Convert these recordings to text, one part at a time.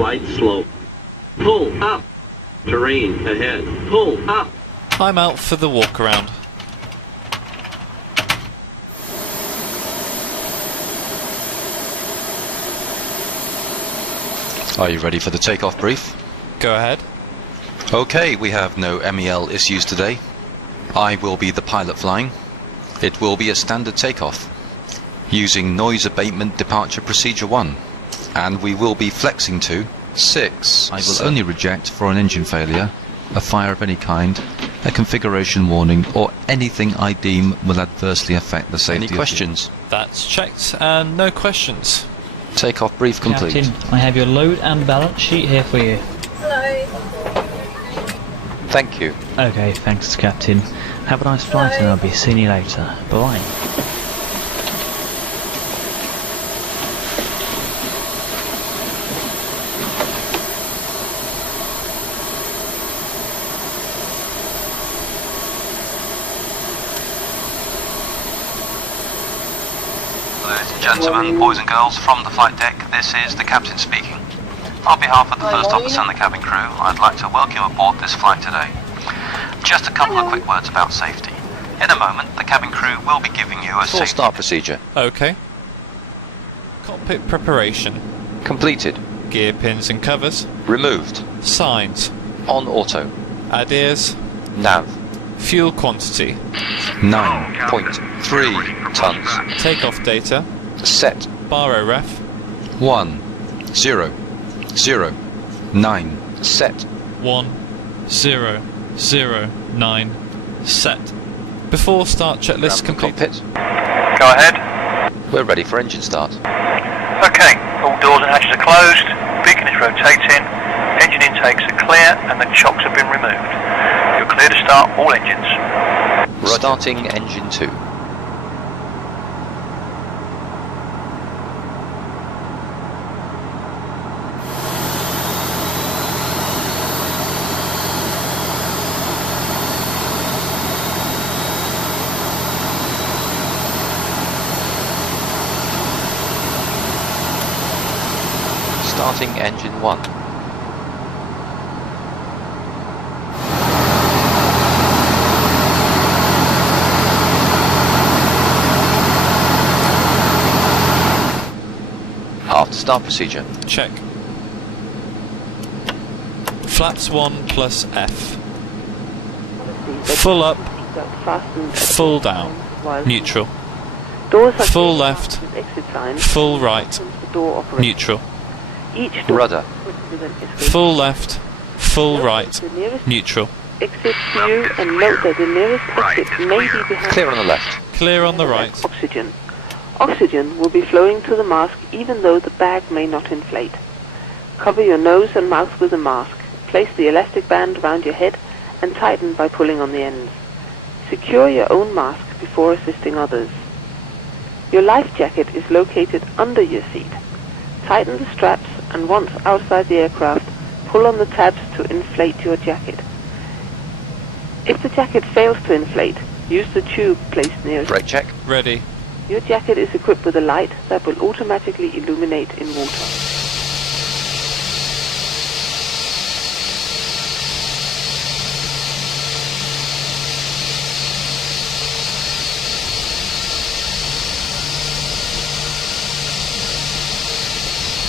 Flight slope. Pull up. Terrain ahead. Pull up. I'm out for the walk around. Are you ready for the takeoff brief? Go ahead. Okay, we have no MEL issues today. I will be the pilot flying. It will be a standard takeoff using noise abatement departure procedure 1, and we will be flexing to 6. I will only reject for an engine failure, a fire of any kind, a configuration warning, or anything I deem will adversely affect the safety. Any questions? That's checked and no questions. Takeoff brief complete. Captain, I have your load and balance sheet here for you. Hello. Thank you. Okay, thanks, Captain. Have a nice flight and I'll be seeing you later. Bye. Ladies and gentlemen, boys and girls, from the flight deck, this is the captain speaking. On behalf of the first officer and the cabin crew, I'd like to welcome you aboard this flight today. Just a couple of quick words about safety. In a moment, the cabin crew will be giving you a full start procedure. Okay. Cockpit preparation. Completed. Gear pins and covers. Removed. Signs. On auto. AEROSOFT. Nav. Fuel quantity. 9.3 tons. Takeoff data. Set. Baro ref. 1009. Set. 1009. Set. Before start checklist complete. Cockpit. Go ahead. We're ready for engine start. Okay, all doors and hatches are closed, beacon is rotating, engine intakes are clear and the chocks have been removed. You're clear to start all engines. Starting engine 2. Starting engine 1. After start procedure. Check. Flaps 1 plus F. Full up. Full down. Neutral. Full left. Full right. Neutral. Rudder. Full left. Full right. Neutral. Exit view and note that the nearest exit may be behind. Clear on the left. Clear on the right. Oxygen. Oxygen will be flowing to the mask even though the bag may not inflate. Cover your nose and mouth with a mask. Place the elastic band around your head and tighten by pulling on the ends. Secure your own mask before assisting others. Your life jacket is located under your seat. Tighten the straps and once outside the aircraft, pull on the tabs to inflate your jacket. If the jacket fails to inflate, use the tube placed nearest. Brake check. Ready. Your jacket is equipped with a light that will automatically illuminate in water.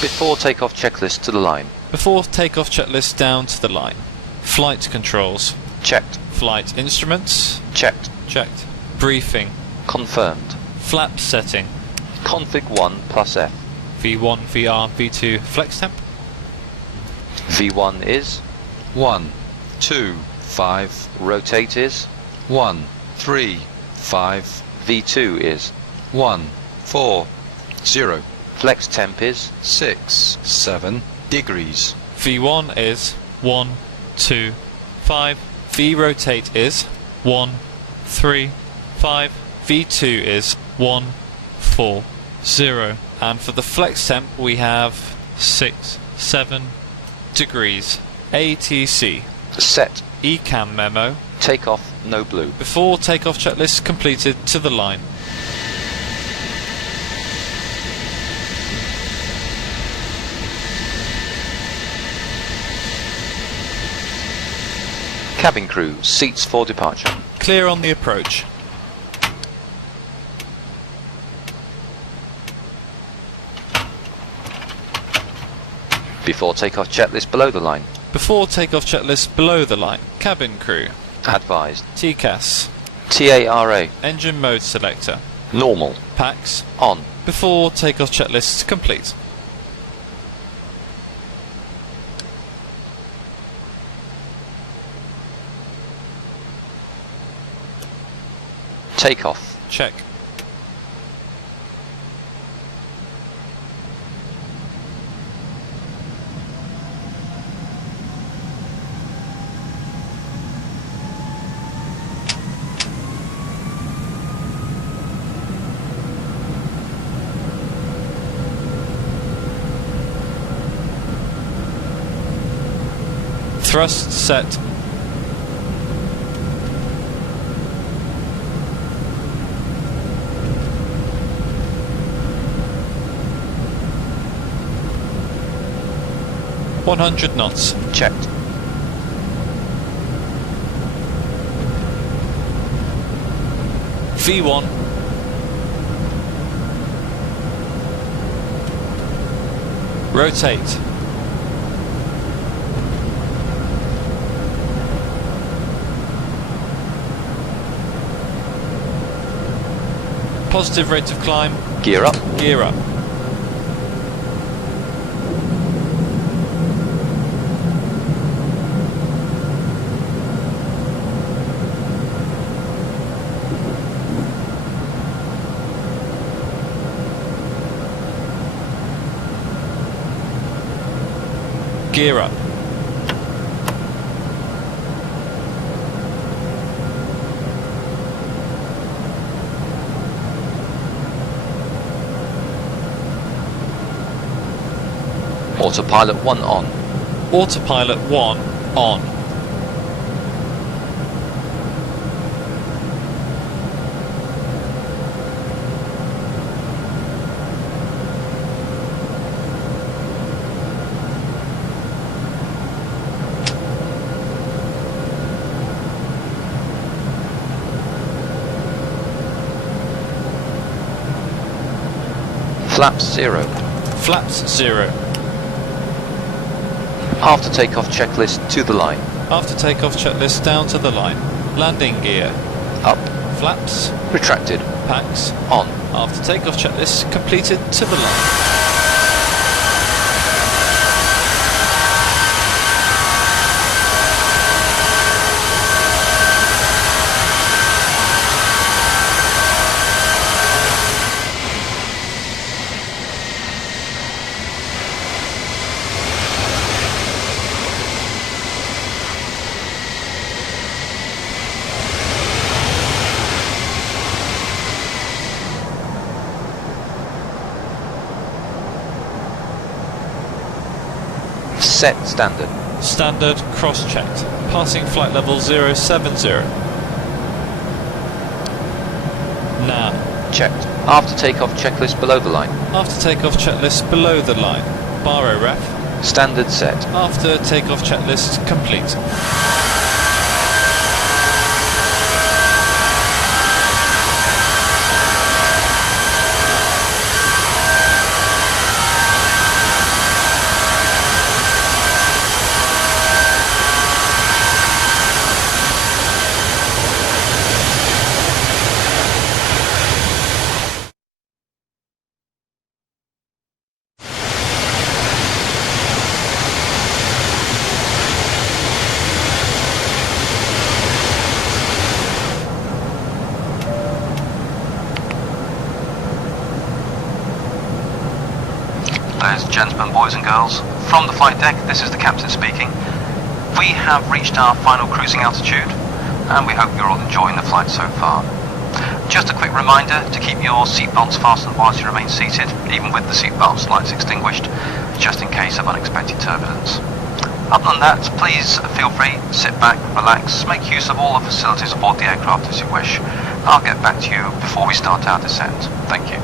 Before takeoff checklist to the line. Before takeoff checklist down to the line. Flight controls. Checked. Flight instruments. Checked. Checked. Briefing. Confirmed. Flap setting. Config 1 plus F. V1, VR, V2, flex temp. V1 is 1, 2, 5. Rotate is 1, 3, 5. V2 is 1, 4, 0. Flex temp is 6, 7 degrees. V1 is 1, 2, 5. V rotate is 1, 3, 5. V2 is 1, 4, 0. And for the flex temp we have 6, 7 degrees. ATC. Set. ECAM memo. Takeoff no blue. Before takeoff checklist completed to the line. Cabin crew, seats for departure. Clear on the approach. Before takeoff checklist below the line. Before takeoff checklist below the line. Cabin crew. Advised. TCAS. TARA. Engine mode selector. Normal. PAX. On. Before takeoff checklist complete. Takeoff. Check. Thrust set. .100 knots. Checked. V1. Rotate. Positive rate of climb. Gear up. Gear up. Gear up. Autopilot 1 on. Autopilot 1 on. Flaps 0. Flaps 0. After takeoff checklist to the line. After takeoff checklist down to the line. Landing gear. Up. Flaps. Retracted. PAX. On. After takeoff checklist completed to the line. Set standard. Standard cross-checked. Passing flight level 070. Nav. Checked. After takeoff checklist below the line. After takeoff checklist below the line. Baro ref. Standard set. After takeoff checklist complete. Ladies and gentlemen, boys and girls, from the flight deck, this is the captain speaking. We have reached our final cruising altitude, and we hope you're all enjoying the flight so far. Just a quick reminder to keep your seatbelts fastened whilst you remain seated, even with the seatbelt lights extinguished, just in case of unexpected turbulence. Other than that, please feel free, sit back, relax, make use of all the facilities aboard the aircraft as you wish. I'll get back to you before we start our descent. Thank you.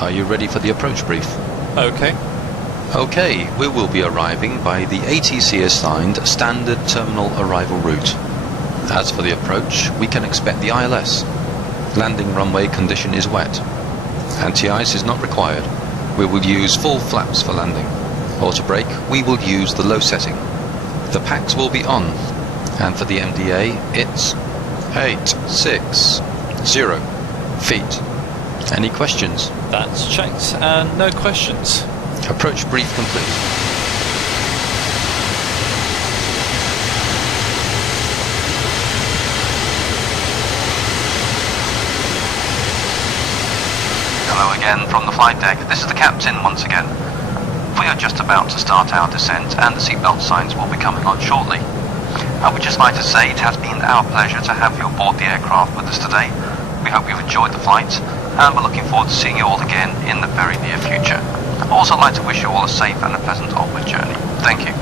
Are you ready for the approach brief? Okay. Okay, we will be arriving by the ATC assigned standard terminal arrival route. As for the approach, we can expect the ILS. Landing runway condition is wet. Anti-ice is not required. We will use full flaps for landing. Auto brake, we will use the low setting. The packs will be on. And for the MDA, it's 860 feet. Any questions? That's checked and no questions. Approach brief complete. Hello again from the flight deck. This is the captain once again. We are just about to start our descent and the seatbelt signs will be coming on shortly. I would just like to say it has been our pleasure to have you aboard the aircraft with us today. We hope you've enjoyed the flight and we're looking forward to seeing you all again in the very near future. I'd also like to wish you all a safe and a pleasant onward journey. Thank you.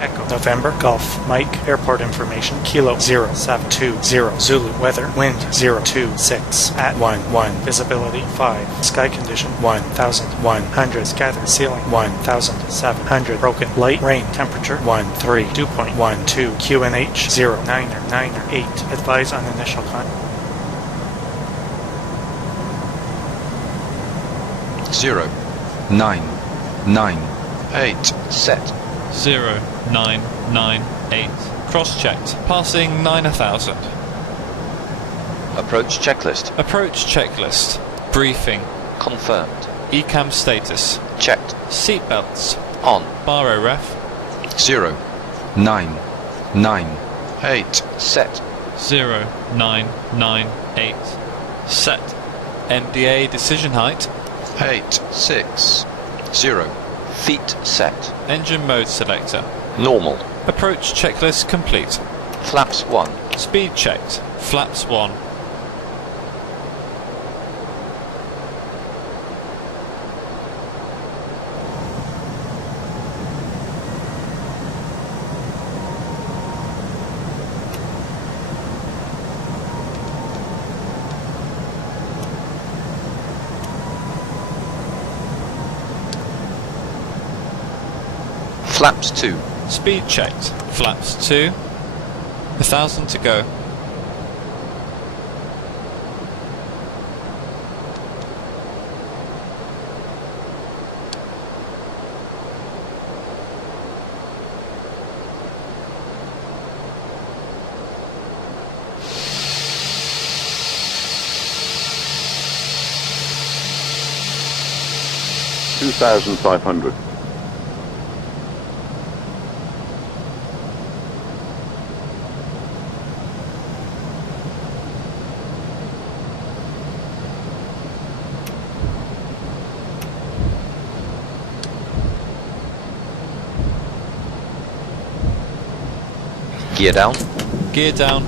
Echo November Golf Mike Airport information Kilo 0720 Zulu weather wind 026 at 11 visibility 5 sky condition 1100 scattered ceiling 1700 broken light rain temperature 13 2.12 QNH 0998 advise on initial contact 0998 set. 0998. Cross-checked. Passing 9000. Approach checklist. Approach checklist. Briefing. Confirmed. ECAM status. Checked. Seatbelts. On. Baro ref. 0998 set. 0998. Set. MDA decision height. 860 feet set. Engine mode selector. Normal. Approach checklist complete. Flaps 1. Speed checked. Flaps 1. Flaps 2. Speed checked. Flaps 2. 1000 to go. $2,500. Gear down. Gear down.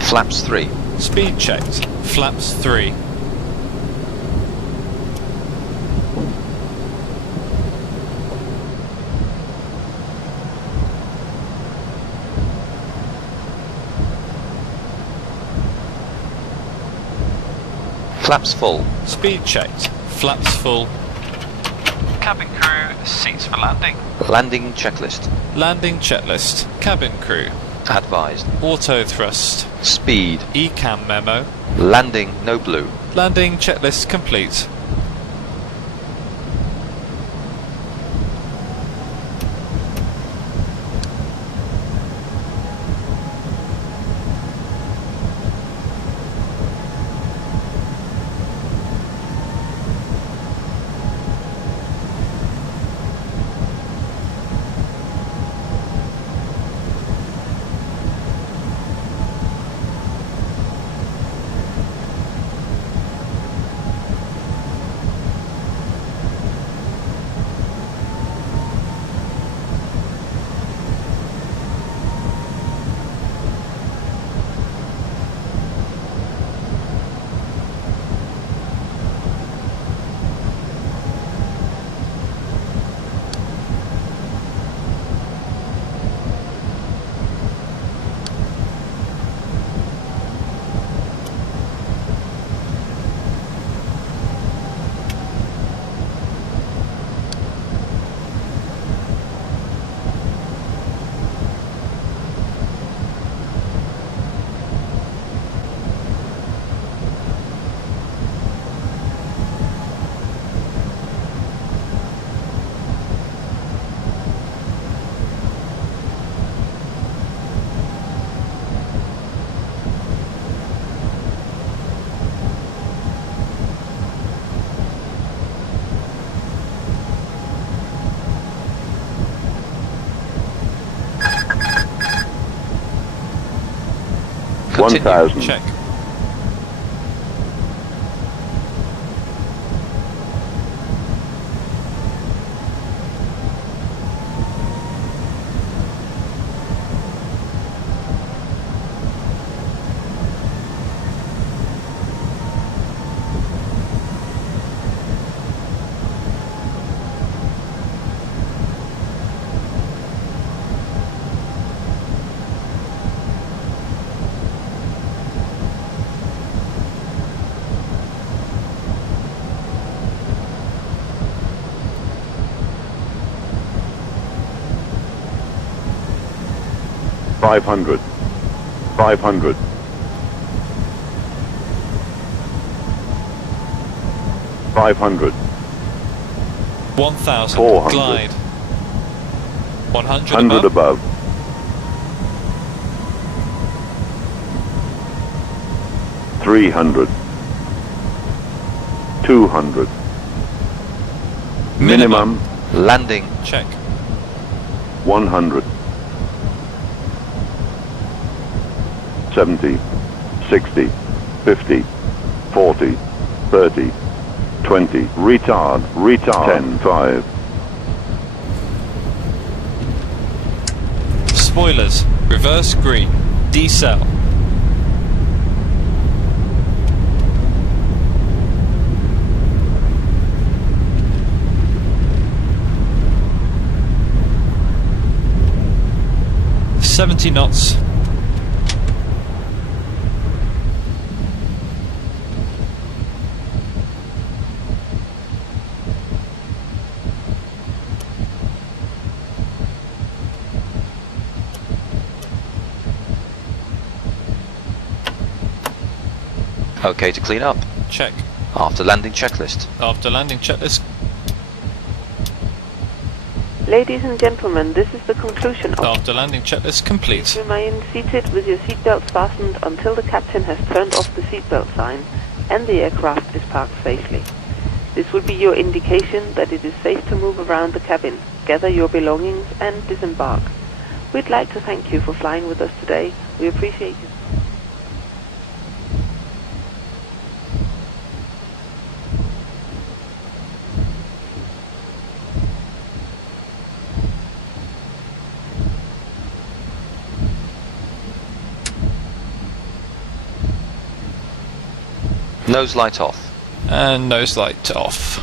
Flaps 3. Speed checked. Flaps 3. Flaps full. Speed checked. Flaps full. Cabin crew, seats for landing. Landing checklist. Landing checklist. Cabin crew. Advised. Auto thrust. Speed. ECAM memo. Landing no blue. Landing checklist complete. Continue. 1,000. Check. Five hundred. 500. 500. 1,000. 400. Glide. 100 100 above. above. 300. 200. Minimum. Landing. Check. 100. 70, 60, 50, 40, 30, 20, retard, 10, 5. Spoilers. Reverse green. Decel. $70 knots. Okay to clean up. Check. After landing checklist. After landing checklist. Ladies and gentlemen, this is the conclusion of... After landing checklist complete. Remain seated with your seatbelts fastened until the captain has turned off the seatbelt sign and the aircraft is parked safely. This will be your indication that it is safe to move around the cabin, gather your belongings and disembark. We'd like to thank you for flying with us today. We appreciate you. Nose light off. And nose light off.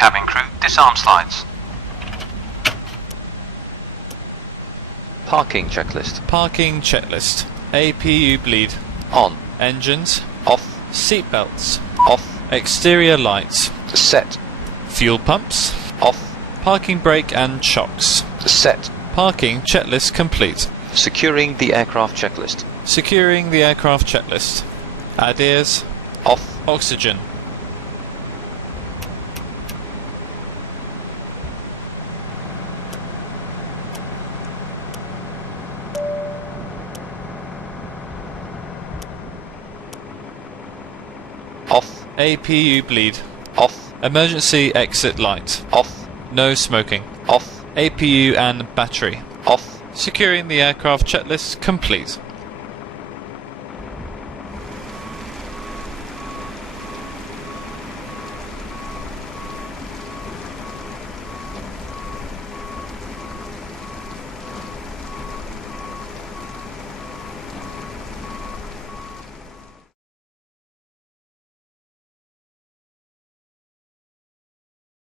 Cabin crew, disarm slides. Parking checklist. Parking checklist. APU bleed. On. Engines. Off. Seatbelts. Off. Exterior lights. Set. Fuel pumps. Off. Parking brake and chocks. Set. Parking checklist complete. Securing the aircraft checklist. Securing the aircraft checklist. AEROSOFT. Off. Oxygen. Off. APU bleed. Off. Emergency exit light. Off. No smoking. Off. APU and battery. Off. Securing the aircraft checklist complete.